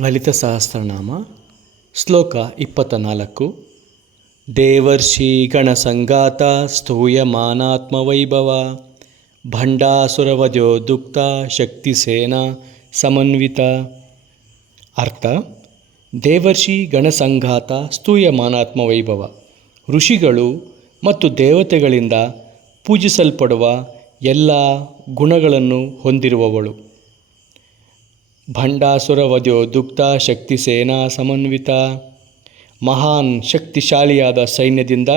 ಲಲಿತ ಸಹಸ್ರನಾಮ ಶ್ಲೋಕ 24. ದೇವರ್ಷಿ ಗಣಸಂಗಾತ ಸ್ತೂಯಮಾನಾತ್ಮವೈಭವ ಭಂಡಾಸುರವಧ್ಯೋದ್ಯುಕ್ತ ಶಕ್ತಿಸೇನಾ ಸಮನ್ವಿತ. ಅರ್ಥ: ದೇವರ್ಷಿ ಗಣಸಂಘಾತ ಸ್ತೂಯಮಾನಾತ್ಮವೈಭವ, ಋಷಿಗಳು ಮತ್ತು ದೇವತೆಗಳಿಂದ ಪೂಜಿಸಲ್ಪಡುವ ಎಲ್ಲ ಗುಣಗಳನ್ನು ಹೊಂದಿರುವವಳು. ಭಂಡಾಸುರವಧ್ಯೋದ್ಯುಕ್ತ ಶಕ್ತಿಸೇನಾ ಸಮನ್ವಿತ, ಮಹಾನ್ ಶಕ್ತಿಶಾಲಿಯಾದ ಸೈನ್ಯದಿಂದ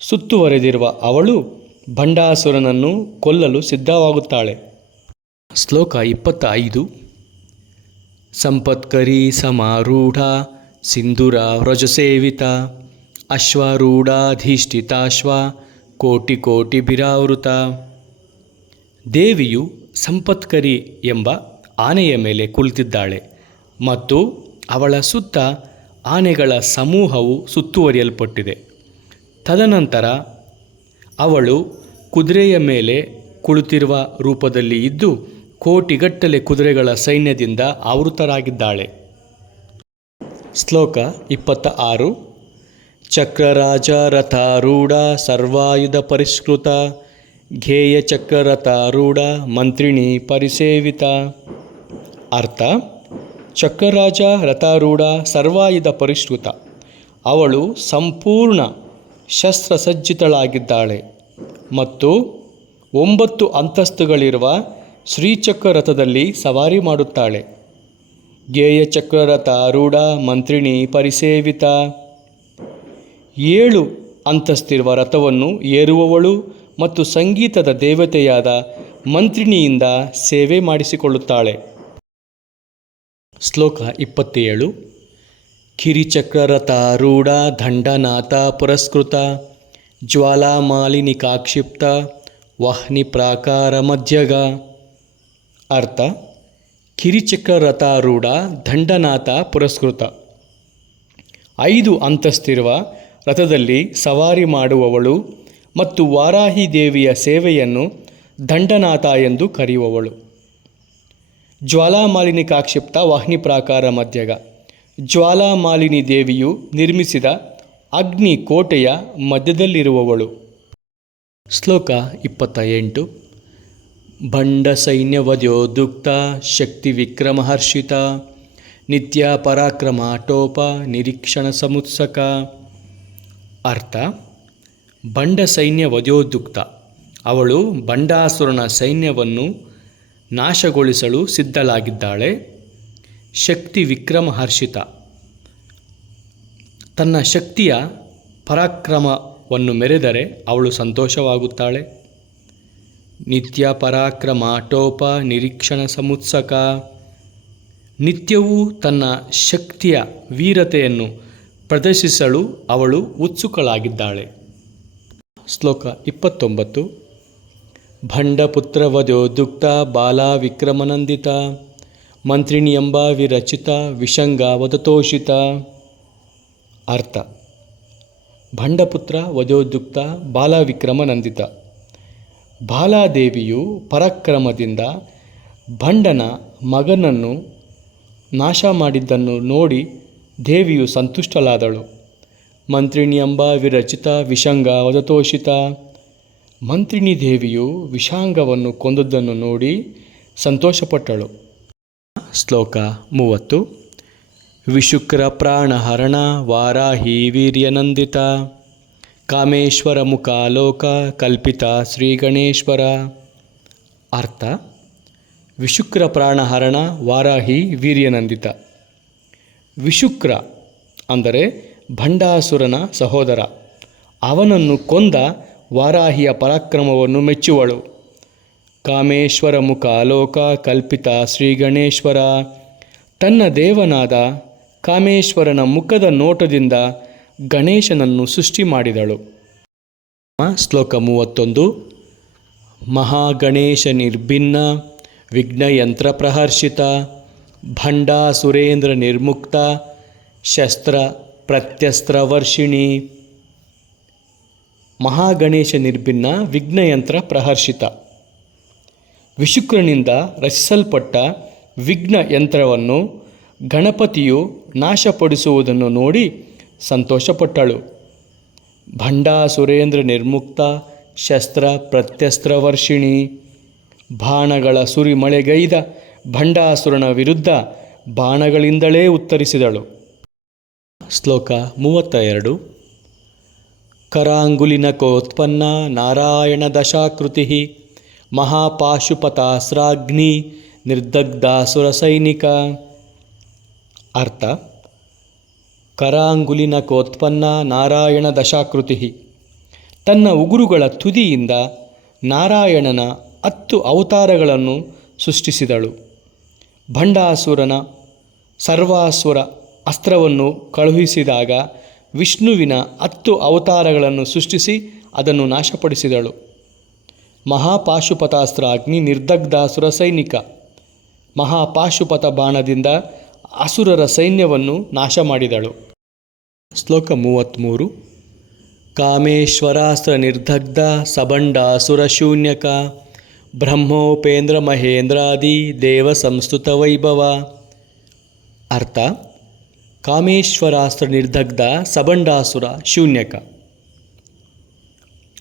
ಸುತ್ತುವರೆದಿರುವ ಅವಳು ಭಂಡಾಸುರನನ್ನು ಕೊಲ್ಲಲು ಸಿದ್ಧವಾಗುತ್ತಾಳೆ. ಶ್ಲೋಕ 25. ಸಂಪತ್ಕರೀ ಸಮಾರೂಢ ಸಿಂಧೂರ ವ್ರಜಸೇವಿತ ಅಶ್ವಾರೂಢಾಧಿಷ್ಠಿತಾಶ್ವ ಕೋಟಿ ಕೋಟಿಭಿರಾವೃತ. ದೇವಿಯು ಸಂಪತ್ಕರಿ ಎಂಬ ಆನೆಯ ಮೇಲೆ ಕುಳಿತಿದ್ದಾಳೆ ಮತ್ತು ಅವಳ ಸುತ್ತ ಆನೆಗಳ ಸಮೂಹವು ಸುತ್ತುವರಿಯಲ್ಪಟ್ಟಿದೆ. ತದನಂತರ ಅವಳು ಕುದುರೆಯ ಮೇಲೆ ಕುಳಿತಿರುವ ರೂಪದಲ್ಲಿ ಇದ್ದು ಕೋಟಿಗಟ್ಟಲೆ ಕುದುರೆಗಳ ಸೈನ್ಯದಿಂದ ಆವೃತರಾಗಿದ್ದಾಳೆ. ಶ್ಲೋಕ 26. ಚಕ್ರರಾಜ ರಥಾರೂಢ ಸರ್ವಾಯುಧ ಪರಿಷ್ಕೃತ ಘೇಯ ಚಕ್ರರಥಾರೂಢ ಮಂತ್ರಿಣಿ ಪರಿಸೇವಿತ. ಅರ್ಥ: ಚಕ್ರರಾಜ ರಥಾರೂಢ ಸರ್ವಾಯುಧ ಪರಿಷ್ಕೃತ, ಅವಳು ಸಂಪೂರ್ಣ ಶಸ್ತ್ರಸಜ್ಜಿತಳಾಗಿದ್ದಾಳೆ ಮತ್ತು 9 ಅಂತಸ್ತುಗಳಿರುವ ಶ್ರೀಚಕ್ರ ರಥದಲ್ಲಿ ಸವಾರಿ ಮಾಡುತ್ತಾಳೆ. ಘೇಯ ಚಕ್ರರಥಾರೂಢ ಮಂತ್ರಿಣಿ ಪರಿಸೇವಿತ, 7 ಅಂತಸ್ತಿರುವ ರಥವನ್ನು ಏರುವವಳು ಮತ್ತು ಸಂಗೀತದ ದೇವತೆಯಾದ ಮಂತ್ರಿಣಿಯಿಂದ ಸೇವೆ ಮಾಡಿಸಿಕೊಳ್ಳುತ್ತಾಳೆ. ಶ್ಲೋಕ 27. ಕಿರಿಚಕ್ರರಥಾರೂಢ ದಂಡನಾಥ ಪುರಸ್ಕೃತ ಜ್ವಾಲಾಮಾಲಿನಿಕಾಕ್ಷಿಪ್ತ ವಹ್ನಿ ಪ್ರಾಕಾರ ಮಧ್ಯಗ. ಅರ್ಥ: ಕಿರಿಚಕ್ರರಥಾರೂಢ ದಂಡನಾಥ ಪುರಸ್ಕೃತ, 5 ಅಂತಸ್ತಿರುವ ರಥದಲ್ಲಿ ಸವಾರಿ ಮಾಡುವವಳು ಮತ್ತು ವಾರಾಹಿ ದೇವಿಯ ಸೇವೆಯನ್ನು ದಂಡನಾಥ ಎಂದು ಕರೆಯುವವಳು. ಜ್ವಾಲಾಮಾಲಿನಿಕಾಕ್ಷಿಪ್ತ ವಾಹ್ನಿ ಪ್ರಾಕಾರ ಮಧ್ಯಗ, ಜ್ವಾಲಾಮಾಲಿನಿ ದೇವಿಯು ನಿರ್ಮಿಸಿದ ಅಗ್ನಿ ಕೋಟೆಯ ಮಧ್ಯದಲ್ಲಿರುವವಳು. ಶ್ಲೋಕ 28. ಭಂಡ ಸೈನ್ಯವಧ್ಯೋದ್ಯುಕ್ತ ಶಕ್ತಿ ವಿಕ್ರಮಹರ್ಷಿತ ನಿತ್ಯ ಪರಾಕ್ರಮ ಟೋಪ ನಿರೀಕ್ಷಣ ಸಮುತ್ಸಕ. ಅರ್ಥ: ಭಂಡ ಸೈನ್ಯ ವಧ್ಯೋದ್ಯುಕ್ತ, ಅವಳು ಭಂಡಾಸುರನ ಸೈನ್ಯವನ್ನು ನಾಶಗೊಳಿಸಲು ಸಿದ್ಧಳಾಗಿದ್ದಾಳೆ. ಶಕ್ತಿ ವಿಕ್ರಮಹರ್ಷಿತ, ತನ್ನ ಶಕ್ತಿಯ ಪರಾಕ್ರಮವನ್ನು ಮೆರೆದರೆ ಅವಳು ಸಂತೋಷವಾಗುತ್ತಾಳೆ. ನಿತ್ಯ ಪರಾಕ್ರಮ ಟೋಪ ನಿರೀಕ್ಷಣ ಸಮುತ್ಸಕ, ನಿತ್ಯವೂ ತನ್ನ ಶಕ್ತಿಯ ವೀರತೆಯನ್ನು ಪ್ರದರ್ಶಿಸಲು ಅವಳು ಉತ್ಸುಕಳಾಗಿದ್ದಾಳೆ. ಶ್ಲೋಕ 29. ಭಂಡಪುತ್ರವಧ್ಯೋದ್ಯುಕ್ತ ಬಾಲಾ ವಿಕ್ರಮನಂದಿತ ಮಂತ್ರಿಣಿಯಂಬ ವಿರಚಿತ ವಿಷಂಗ ವದತೋಷಿತ. ಅರ್ಥ: ಭಂಡಪುತ್ರ ವಧ್ಯೋದ್ಯುಕ್ತ ಬಾಲಾ ವಿಕ್ರಮನಂದಿತ, ಬಾಲಾದೇವಿಯು ಪರಾಕ್ರಮದಿಂದ ಭಂಡನ ಮಗನನ್ನು ನಾಶ ಮಾಡಿದ್ದನ್ನು ನೋಡಿ ದೇವಿಯು ಸಂತುಷ್ಟಳಾದಳು. ಮಂತ್ರಿಣಿಯಂಬ ವಿರಚಿತ ವಿಷಂಗ ವದತೋಷಿತ, ಮಂತ್ರಿಣಿ ದೇವಿಯು ವಿಷಾಂಗವನ್ನು ಕೊಂದದ್ದನ್ನು ನೋಡಿ ಸಂತೋಷಪಟ್ಟಳು. ಶ್ಲೋಕ 30. ವಿಶುಕ್ರ ಪ್ರಾಣಹರಣ ವಾರಾಹಿ ವೀರ್ಯನಂದಿತ ಕಾಮೇಶ್ವರ ಮುಖಾಲೋಕ ಕಲ್ಪಿತ ಶ್ರೀ ಗಣೇಶ್ವರ. ಅರ್ಥ: ವಿಶುಕ್ರ ಪ್ರಾಣಹರಣ ವಾರಾಹಿ ವೀರ್ಯನಂದಿತ. ವಿಶುಕ್ರ ಅಂದರೆ ಭಂಡಾಸುರನ ಸಹೋದರ, ಅವನನ್ನು ಕೊಂದ ವಾರಾಹಿಯ ಪರಾಕ್ರಮವನ್ನು ಮೆಚ್ಚುವಳು. ಕಾಮೇಶ್ವರ ಮುಖಾಲೋಕ ಕಲ್ಪಿತ ಶ್ರೀ ಗಣೇಶ್ವರ, ತನ್ನ ದೇವನಾದ ಕಾಮೇಶ್ವರನ ಮುಖದ ನೋಟದಿಂದ ಗಣೇಶನನ್ನು ಸೃಷ್ಟಿ ಮಾಡಿದಳು. ಶ್ಲೋಕ 31. ಮಹಾಗಣೇಶ ನಿರ್ಭಿನ್ನ ವಿಘ್ನಯಂತ್ರ ಪ್ರಹರ್ಷಿತ ಭಂಡಾಸುರೇಂದ್ರ ನಿರ್ಮುಕ್ತ ಶಸ್ತ್ರ ಪ್ರತ್ಯಸ್ತ್ರ ವರ್ಷಿಣಿ. ಮಹಾಗಣೇಶ ನಿರ್ಭಿನ್ನ ವಿಘ್ನಯಂತ್ರ ಪ್ರಹರ್ಷಿತ, ವಿಶುಕ್ರನಿಂದ ರಚಿಸಲ್ಪಟ್ಟ ವಿಘ್ನ ಯಂತ್ರವನ್ನು ಗಣಪತಿಯು ನಾಶಪಡಿಸುವುದನ್ನು ನೋಡಿ ಸಂತೋಷಪಟ್ಟಳು. ಭಂಡಾಸುರೇಂದ್ರ ನಿರ್ಮುಕ್ತ ಶಸ್ತ್ರ ಪ್ರತ್ಯಸ್ತ್ರ ವರ್ಷಿಣಿ. ಬಾಣಗಳ ಸುರಿಮಳೆಗೈದ ಭಂಡಾಸುರನ ವಿರುದ್ಧ ಬಾಣಗಳಿಂದಲೇ ಉತ್ತರಿಸಿದಳು. ಶ್ಲೋಕ 32. ಕರಾಂಗುಲಿನಕೋತ್ಪನ್ನ ನಾರಾಯಣ ದಶಾಕೃತಿ ಮಹಾಪಾಶುಪತಾಸ್ರಾಗ್ನಿ ನಿರ್ದಗ್ಧಾಸುರ ಸೈನಿಕ. ಅರ್ಥ: ಕರಾಂಗುಲಿನಕೋತ್ಪನ್ನ ನಾರಾಯಣ ದಶಾಕೃತಿ. ತನ್ನ ಉಗುರುಗಳ ತುದಿಯಿಂದ ನಾರಾಯಣನ 10 ಅವತಾರಗಳನ್ನು ಸೃಷ್ಟಿಸಿದಳು. ಭಂಡಾಸುರನ ಸರ್ವಾಸುರ ಅಸ್ತ್ರವನ್ನು ಕಳುಹಿಸಿದಾಗ ವಿಷ್ಣುವಿನ 10 ಅವತಾರಗಳನ್ನು ಸೃಷ್ಟಿಸಿ ಅದನ್ನು ನಾಶಪಡಿಸಿದಳು. ಮಹಾಪಾಶುಪತಾಸ್ತ್ರ ಅಗ್ನಿ ನಿರ್ದಗ್ಧಾಸುರ ಸೈನಿಕ. ಮಹಾಪಾಶುಪತ ಬಾಣದಿಂದ ಅಸುರರ ಸೈನ್ಯವನ್ನು ನಾಶ ಮಾಡಿದಳು. ಶ್ಲೋಕ 33. ಕಾಮೇಶ್ವರಾಸ್ತ್ರ ನಿರ್ದಗ್ಧ ಸಬಂಡಾಸುರ ಶೂನ್ಯಕ ಬ್ರಹ್ಮೋಪೇಂದ್ರ ಮಹೇಂದ್ರಾದಿ ದೇವ ಸಂಸ್ತುತ ವೈಭವ. ಅರ್ಥ: ಕಾಮೇಶ್ವರಾಸ್ತ್ರ ನಿರ್ದಗ್ಧ ಸಬಂಡಾಸುರ ಶೂನ್ಯಕ.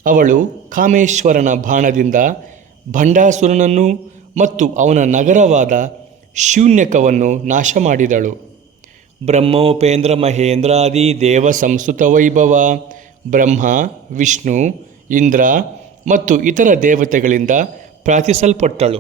ಅವಳು ಕಾಮೇಶ್ವರನ ಬಾಣದಿಂದ ಭಂಡಾಸುರನನ್ನು ಮತ್ತು ಅವನ ನಗರವಾದ ಶೂನ್ಯಕವನ್ನು ನಾಶ ಮಾಡಿದಳು. ಬ್ರಹ್ಮೋಪೇಂದ್ರ ಮಹೇಂದ್ರಾದಿ ದೇವ ಸಂಸ್ತುತ ವೈಭವ. ಬ್ರಹ್ಮ, ವಿಷ್ಣು, ಇಂದ್ರ ಮತ್ತು ಇತರ ದೇವತೆಗಳಿಂದ ಪ್ರಾರ್ಥಿಸಲ್ಪಟ್ಟಳು.